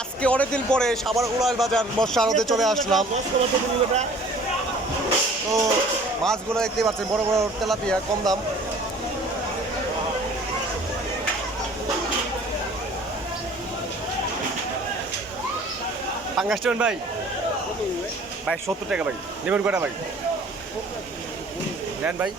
আজকে অনেকদিন পরে সাভার উলাল বাজার মৎস্য আড়তে চলে আসলাম। তো মাছগুলো দেখতে পাচ্ছেন, বড় বড় তেলাপিয়া, কম দাম। পাঙ্গাস নেবেন ভাই? ভাই 70 টাকা ভাই। নেবেন কটা ভাই? নেন ভাই।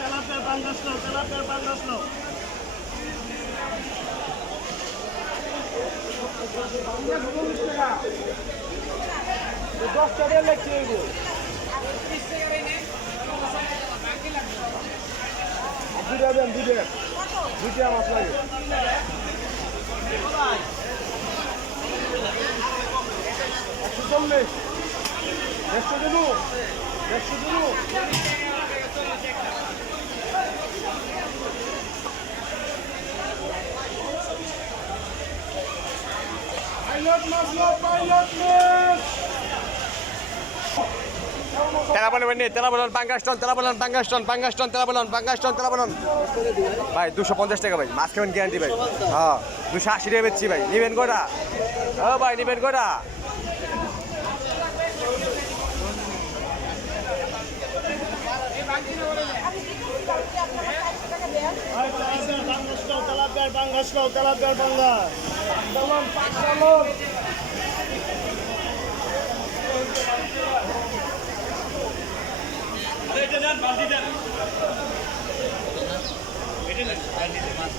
তেলাপিয়ার পাঙ্গাস নাও, তেলাপিয়ার পাঙ্গাস নাও। দুইটা মাছ লাগে। 140, 150 দেবো, 150 দেবো। তেলা বলবেন নি, তেলা বলুন পাঙ্গাস টন, তেলা বলুন পাঙ্গাস টন, পাঙ্গাস টন, তেলা বলুন পাঙ্গাস টন, তেলা বলুন ভাই। 250 টাকা ভাই। মাছ খাবেন গ্যারান্টি ভাই। হ্যাঁ 280 টাকা বেচছি ভাই। নিবেন কটা? ও ভাই নিবেন কটা? তেলাপিয়ার পাঙ্গাস নাও, তেলাপিয়ার পাঙ্গাস। এটা দেন, বালতি দেন। এটা দেন, বালতি দেন, মাছ।